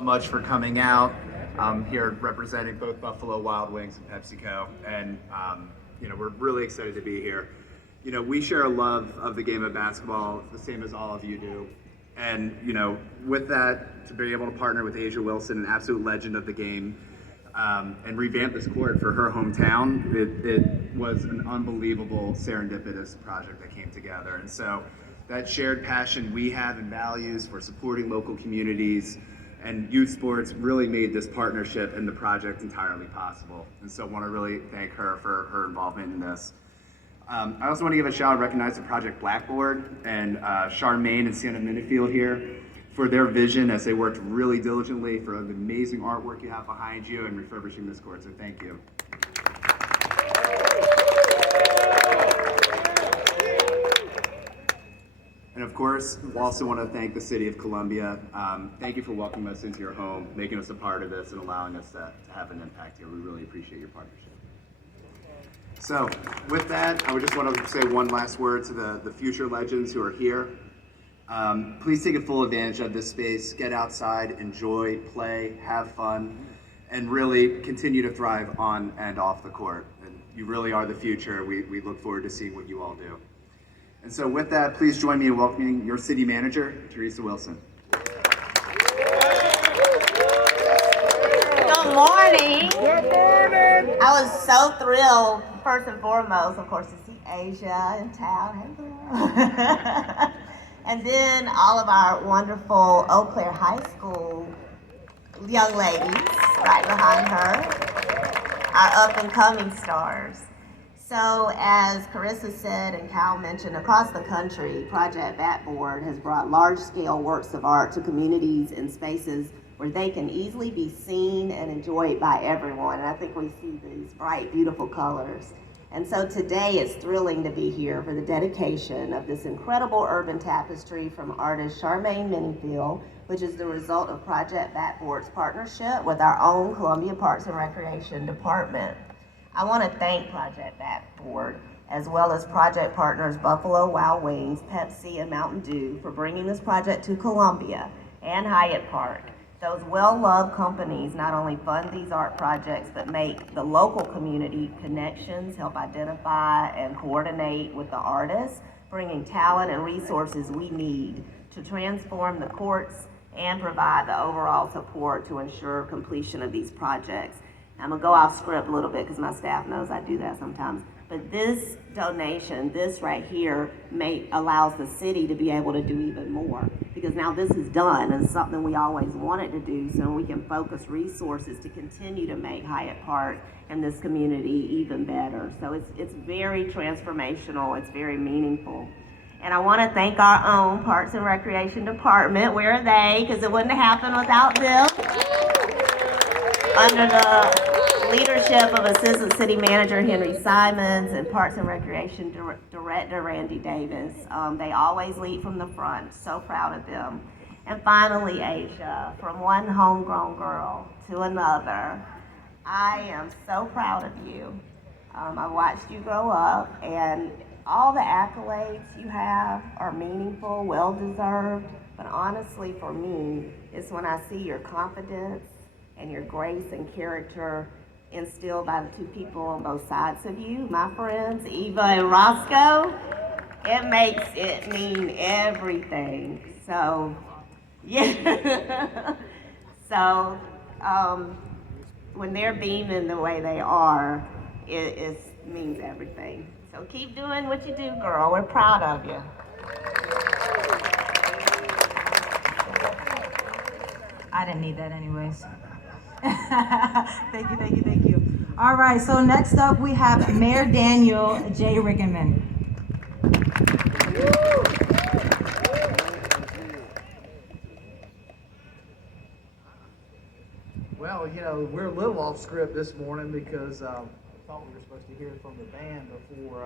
Much for coming out. I'm here representing both Buffalo Wild Wings and PepsiCo, and we're really excited to be here. We share a love of the game of basketball, the same as all of you do. And with that, to be able to partner with Asia Wilson, an absolute legend of the game, and revamp this court for her hometown, it was an unbelievable serendipitous project that came together. And so that shared passion we have and values for supporting local communities and youth sports really made this partnership and the project entirely possible. And so I want to really thank her for her involvement in this. I also want to give a shout out and recognize the Project Blackboard and Charmaine and Sienna Minifield here for their vision as they worked really diligently for the amazing artwork you have behind you and refurbishing this court, so thank you. And of course, we also want to thank the City of Columbia. Thank you for welcoming us into your home, making us a part of this, and allowing us to have an impact here. We really appreciate your partnership. So, with that, I would just want to say one last word to the future legends who are here. Please take a full advantage of this space. Get outside, enjoy, play, have fun, and really continue to thrive on and off the court. And you really are the future. We look forward to seeing what you all do. And so with that, please join me in welcoming your city manager, Teresa Wilson. Good morning. Good morning. I was so thrilled, first and foremost, of course, to see Asia in town. Hello. And then all of our wonderful Eau Claire High School young ladies right behind her, our up-and-coming stars. So as Carissa said and Cal mentioned, across the country, Project Backboard has brought large-scale works of art to communities and spaces where they can easily be seen and enjoyed by everyone. And I think we see these bright, beautiful colors. And so today it's thrilling to be here for the dedication of this incredible urban tapestry from artist Charmaine Minifield, which is the result of Project Backboard's partnership with our own Columbia Parks and Recreation Department. I want to thank Project Backboard, as well as project partners Buffalo Wild Wings, Pepsi, and Mountain Dew for bringing this project to Columbia and Hyatt Park. Those well-loved companies not only fund these art projects, but make the local community connections, help identify and coordinate with the artists, bringing talent and resources we need to transform the courts and provide the overall support to ensure completion of these projects. I'm gonna go off script a little bit because my staff knows I do that sometimes. But this donation, this right here, allows the city to be able to do even more, because now this is done and it's something we always wanted to do, so we can focus resources to continue to make Hyatt Park and this community even better. So it's very transformational, it's very meaningful. And I want to thank our own Parks and Recreation Department. Where are they? Because it wouldn't have happened without them. Under the leadership of Assistant City Manager Henry Simons and Parks and Recreation Director Randy Davis. They always lead from the front. So proud of them. And finally, Asia, from one homegrown girl to another. I am so proud of you. I watched you grow up, and all the accolades you have are meaningful, well-deserved. But honestly, for me, it's when I see your confidence and your grace and character instilled by the two people on both sides of you, my friends, Eva and Roscoe. It makes it mean everything. So, yeah. So, when they're beaming the way they are, it means everything. So keep doing what you do, girl. We're proud of you. I didn't need that anyways. Thank you, thank you, thank you. All right, so next up we have Mayor Daniel J. Rickenmann. Well, we're a little off script this morning because I thought we were supposed to hear from the band before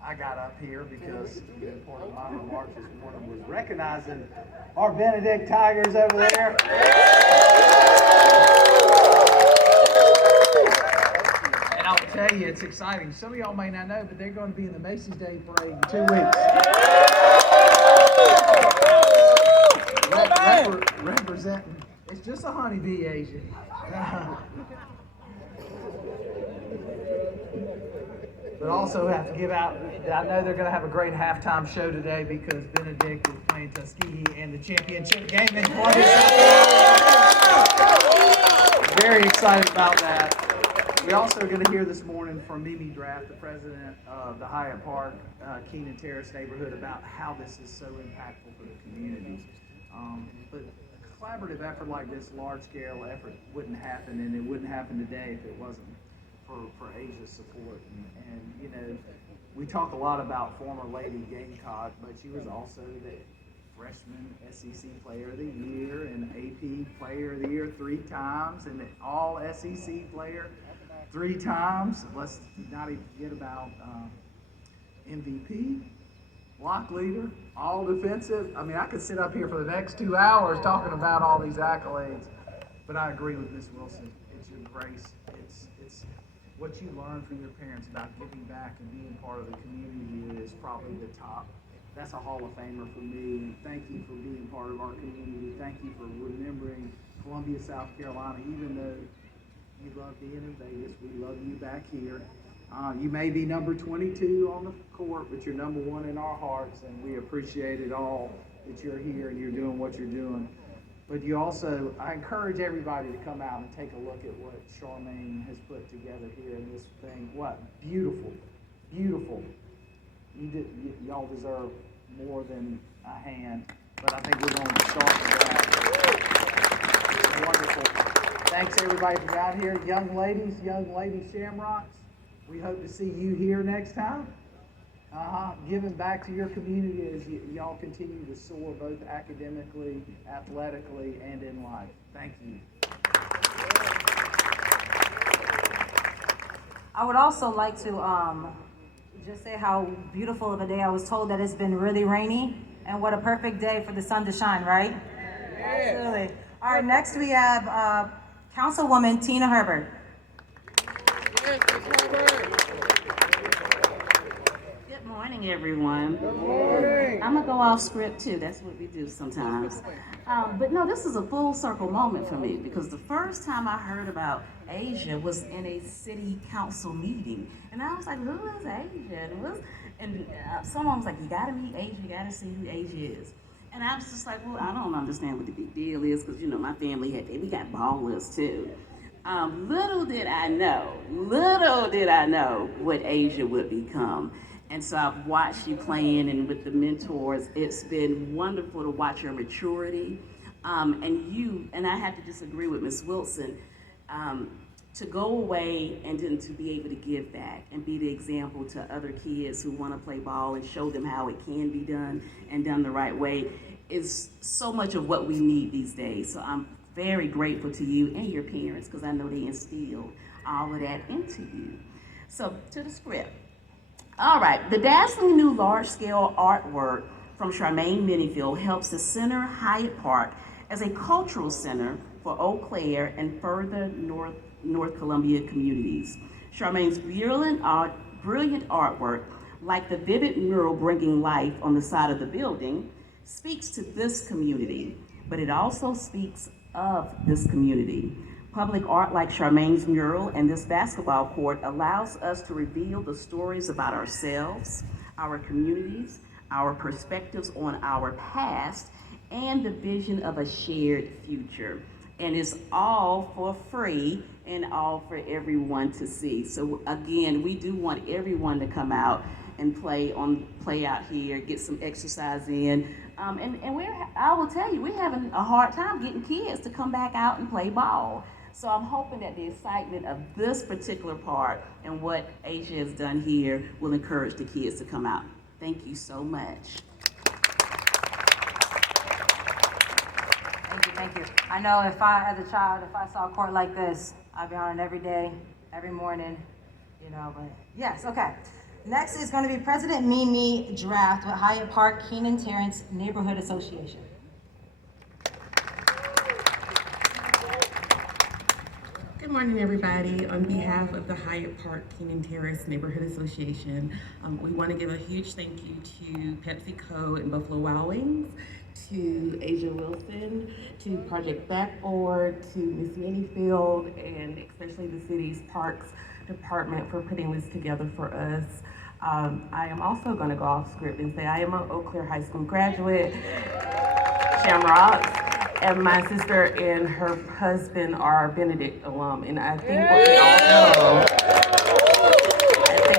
I got up here, because part of my remarks this morning was recognizing our Benedict Tigers over there. And I'll tell you, it's exciting. Some of y'all may not know, but they're going to be in the Macy's Day Parade in 2 weeks. Representing It's just a honeybee, Asia. But also have to give out, I know they're going to have a great halftime show today because Benedict is playing Tuskegee in the championship game in Columbia, South Carolina. Very excited about that. We also are going to hear this morning from Mimi Draft, the president of the Hyatt Park, Keenan Terrace neighborhood, about how this is so impactful for the community. But a collaborative effort like this, large-scale effort, wouldn't happen, and it wouldn't happen today if it wasn't for Asia's support. And you know, we talk a lot about former Lady Gamecock, but she was also the freshman SEC Player of the Year and AP Player of the Year 3 times, and the All SEC Player 3 times. Let's not even forget about MVP, block leader, all defensive. I mean, I could sit up here for the next 2 hours talking about all these accolades, but I agree with Ms. Wilson. It's your grace. It's what you learn from your parents about giving back and being part of the community is probably the top. That's a Hall of Famer for me. Thank you for being part of our community. Thank you for remembering Columbia, South Carolina, even though you love being in Vegas. We love you back here. You may be number 22 on the court, but you're number 1 in our hearts, and we appreciate it all that you're here and you're doing what you're doing. But you also, I encourage everybody to come out and take a look at what Charmaine has put together here in this thing. What? Beautiful. Beautiful. Y'all deserve more than a hand, but I think we're going to start with that. It's wonderful. Thanks everybody for being out here. Young lady Shamrocks, we hope to see you here next time. Giving back to your community as y'all continue to soar both academically, athletically, and in life. Thank you. I would also like to just say how beautiful of a day. I was told that it's been really rainy, and what a perfect day for the sun to shine, right? Yeah. Absolutely. All right, next we have Councilwoman Tina Herbert. Good morning, everyone. Good morning. I'm gonna go off script too. That's what we do sometimes. But no, this is a full circle moment for me because the first time I heard about Asia was in a city council meeting, and I was like, "Who is Asia?" And someone was like, "You gotta meet Asia. You gotta see who Asia is." And I was just like, "Well, I don't understand what the big deal is because you know my family we got ballers too." Little did I know what Asia would become. And so I've watched you playing and with the mentors. It's been wonderful to watch your maturity. And I have to disagree with Ms. Wilson, to go away and then to be able to give back and be the example to other kids who want to play ball and show them how it can be done and done the right way is so much of what we need these days. So I'm very grateful to you and your parents because I know they instilled all of that into you. So to the script. All right, the dazzling new large-scale artwork from Charmaine Minifield helps the center Hyatt Park as a cultural center for Eau Claire and further North Columbia communities. Charmaine's brilliant artwork, like the vivid mural bringing life on the side of the building, speaks to this community, but it also speaks of this community. Public art like Charmaine's mural and this basketball court allows us to reveal the stories about ourselves, our communities, our perspectives on our past, and the vision of a shared future. And it's all for free and all for everyone to see. So again, we do want everyone to come out and play out here, get some exercise in. I will tell you, we're having a hard time getting kids to come back out and play ball. So I'm hoping that the excitement of this particular part and what Asia has done here will encourage the kids to come out. Thank you so much. Thank you. I know as a child, if I saw a court like this, I'd be on it every day, every morning, but yes, okay. Next is going to be President Mimi Draft with Hyatt Park Keenan Terrace Neighborhood Association. Good morning, everybody. On behalf of the Hyatt Park Keenan Terrace Neighborhood Association, we want to give a huge thank you to PepsiCo and Buffalo Wild Wings. to Asia Wilson, to Project Backboard, to Ms. Minifield, and especially the city's Parks Department for putting this together for us. I am also going to go off script and say I am an Eau Claire High School graduate, Shamrocks, and my sister and her husband are Benedict alum, and I think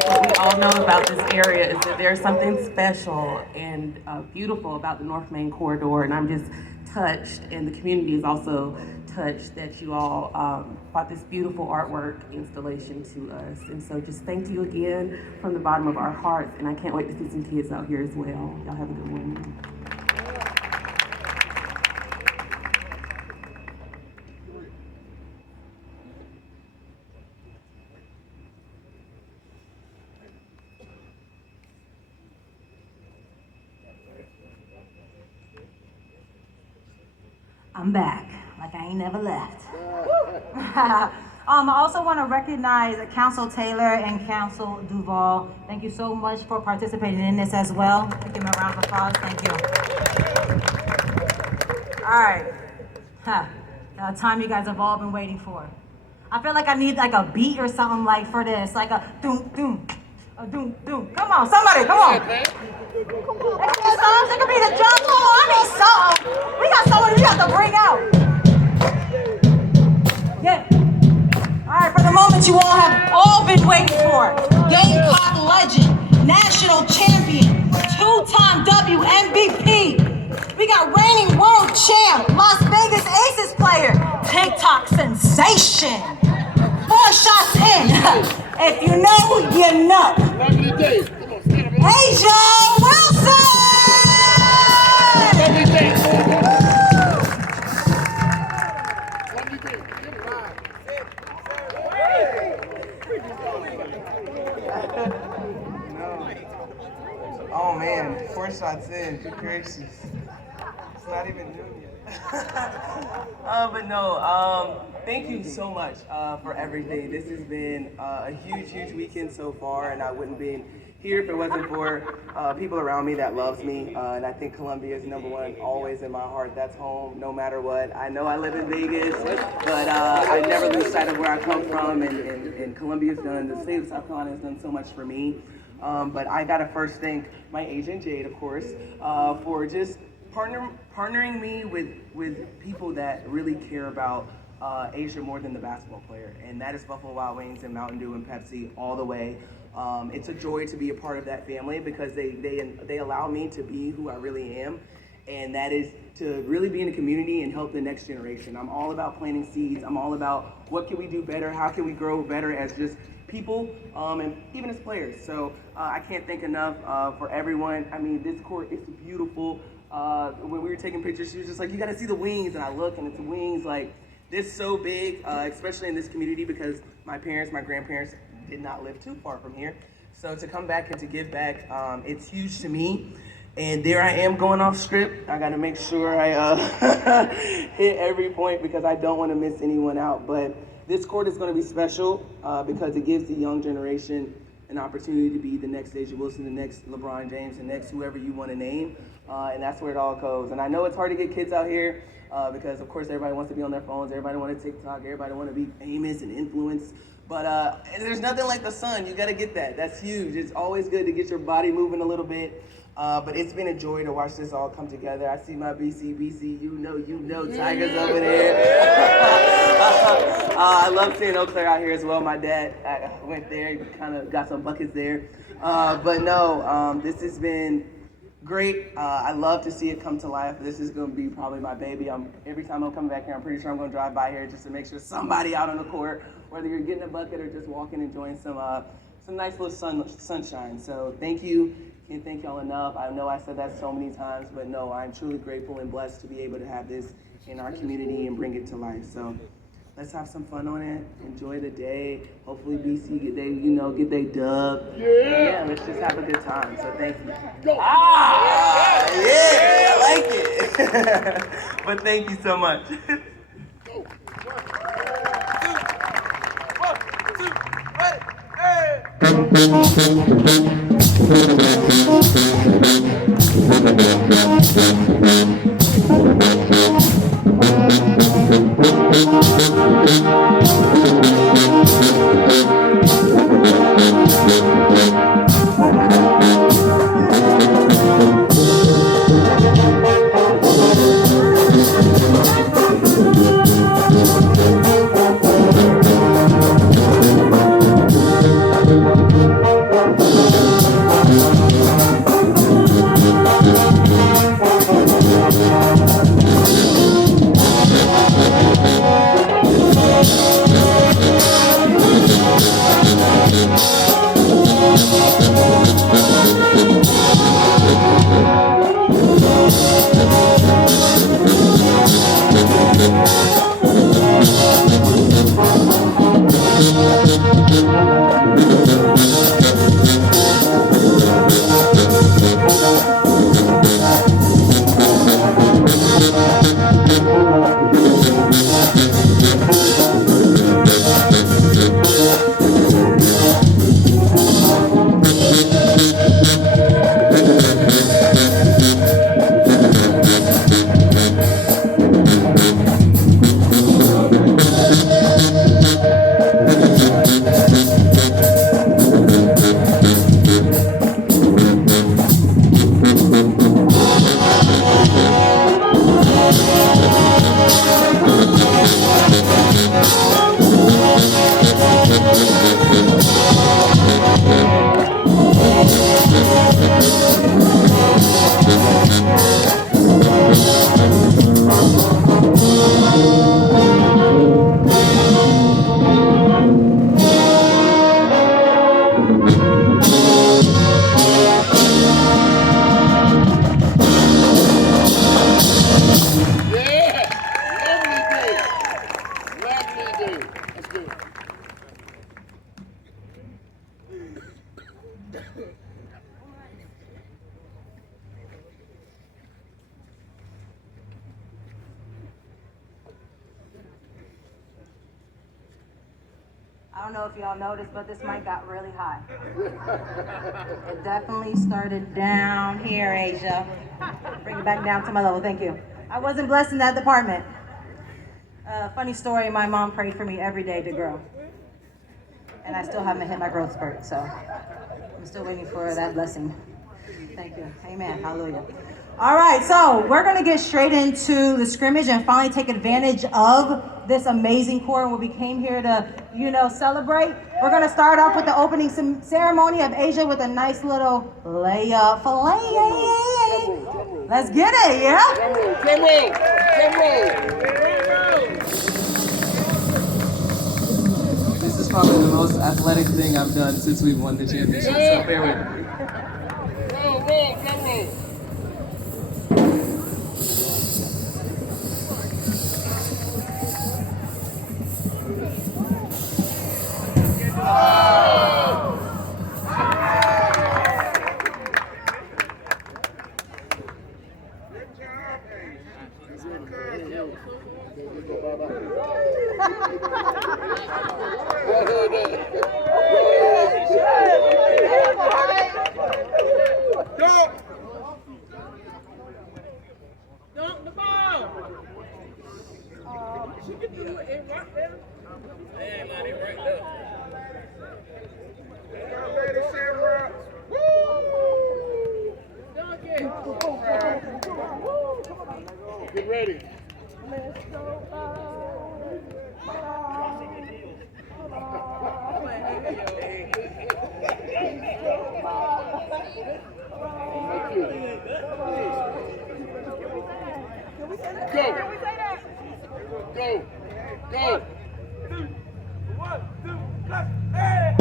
what we all know about this area is that there's something special and beautiful about the North Main corridor, and I'm just touched, and the community is also touched that you all brought this beautiful artwork installation to us. And so just thank you again from the bottom of our hearts, and I can't wait to see some kids out here as well. Y'all have a good one. I'm back, like I ain't never left. I also want to recognize Council Taylor and Council Duval. Thank you so much for participating in this as well. Give them a round of applause. Thank you. All right. Time you guys have all been waiting for. I feel like I need like a beat or something like for this, like a doom doom, a doom doom. Come on, somebody, come on. It could be songs, it could be the drum. Come on, I need something. We got someone we have to bring out. Yeah. All right, for the moment you all have all been waiting for. Gamecock legend, national champion, two-time WMVP. We got reigning world champ, Las Vegas Aces player, TikTok sensation. 4 shots in. If you know, you know. Asia Wilson! Oh man, 4 shots in, good gracious. It's not even noon yet. But no, thank you so much for everything. This has been a huge weekend so far, and I wouldn't be here if it wasn't for people around me that loves me. And I think Columbia is #1 always in my heart. That's home no matter what. I know I live in Vegas, but I never lose sight of where I come from, and Columbia's done, the state of South Carolina has done so much for me. But I gotta first thank my agent, Jade, of course, for just partnering me with people that really care about Asia more than the basketball player. And that is Buffalo Wild Wings and Mountain Dew and Pepsi all the way. It's a joy to be a part of that family because they allow me to be who I really am. And that is to really be in the community and help the next generation. I'm all about planting seeds. I'm all about what can we do better? How can we grow better as just people and even as players. So I can't thank enough for everyone. I mean, this court is beautiful. When we were taking pictures, she was just like, you gotta see the wings. And I look and it's wings like this so big, especially in this community because my parents, my grandparents did not live too far from here. So to come back and to give back, it's huge to me. And there I am going off script. I gotta make sure I hit every point because I don't wanna miss anyone out. But this court is gonna be special because it gives the young generation an opportunity to be the next Asia Wilson, the next LeBron James, the next whoever you wanna name. And that's where it all goes. And I know it's hard to get kids out here because of course everybody wants to be on their phones, everybody wants to TikTok, everybody wants to be famous and influenced. But there's nothing like the sun. You gotta get that. That's huge. It's always good to get your body moving a little bit. But it's been a joy to watch this all come together. I see my BC, you know, Tigers over there. I love seeing Eau Claire out here as well. My dad went there, kind of got some buckets there. But no, this has been great. I love to see it come to life. This is going to be probably my baby. Every time I'm coming back here, I'm pretty sure I'm going to drive by here just to make sure somebody out on the court, whether you're getting a bucket or just walking, enjoying some nice little sunshine. So thank you. Can't thank y'all enough. I know I said that so many times, but no, I'm truly grateful and blessed to be able to have this in our community and bring it to life. So let's have some fun on it. Enjoy the day. Hopefully BC get their dub. Yeah, let's just have a good time. So thank you. Yeah, I like it. But thank you so much. 1, 2, ready, hey! I don't know if y'all noticed, but this mic got really high. It definitely started down here, Asia. Bring it back down to my level, thank you. I wasn't blessed in that department. Funny story, my mom prayed for me every day to grow. And I still haven't hit my growth spurt, so I'm still waiting for that blessing. Thank you, amen, hallelujah. All right, so we're gonna get straight into the scrimmage and finally take advantage of this amazing core and what we came here to, celebrate. We're gonna start off with the opening ceremony of Asia with a nice little layup filet. Let's get it, yeah? This is probably the most athletic thing I've done since we won the championship, so bear with me. Get ready. Go. Go. 1, 2, clap. Hey!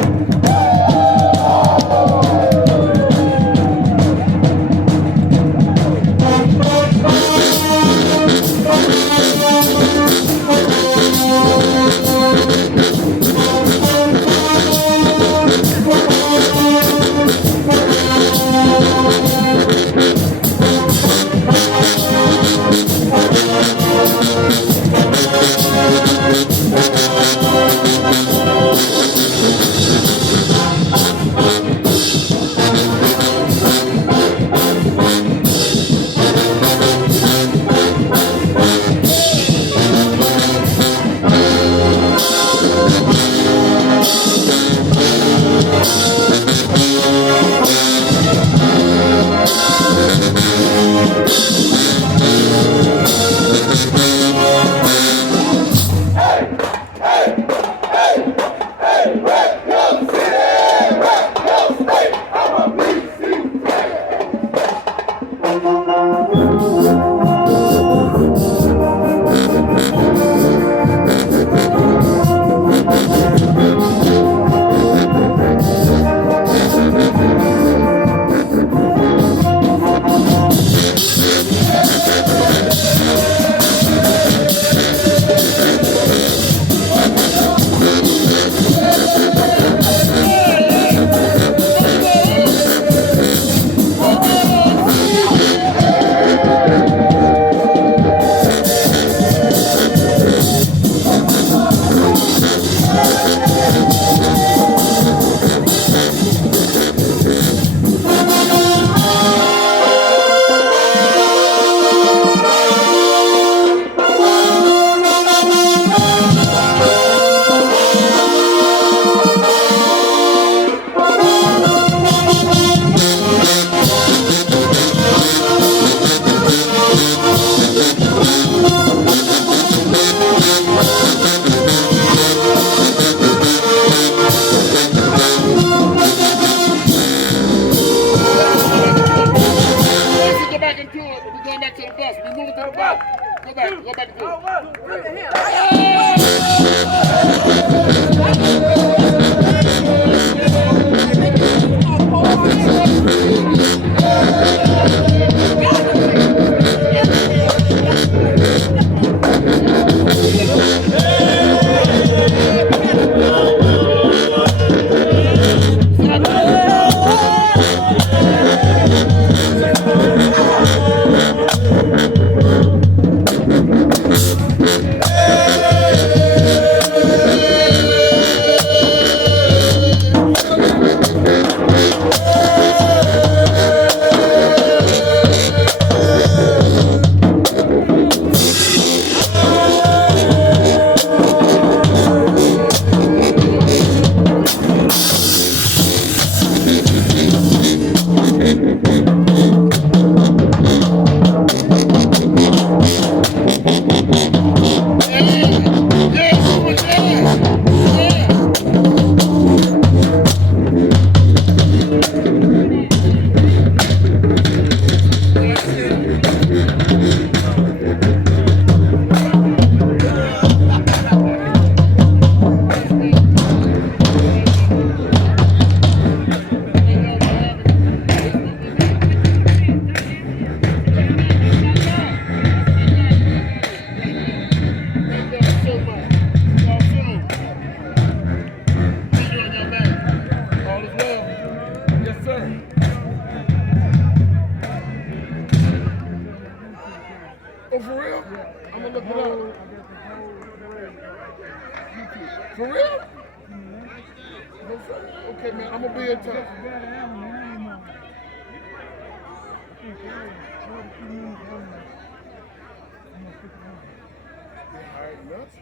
Oh, for real? I'm gonna look it up. For real? Okay, man, I'm gonna be in touch. All right, nuts.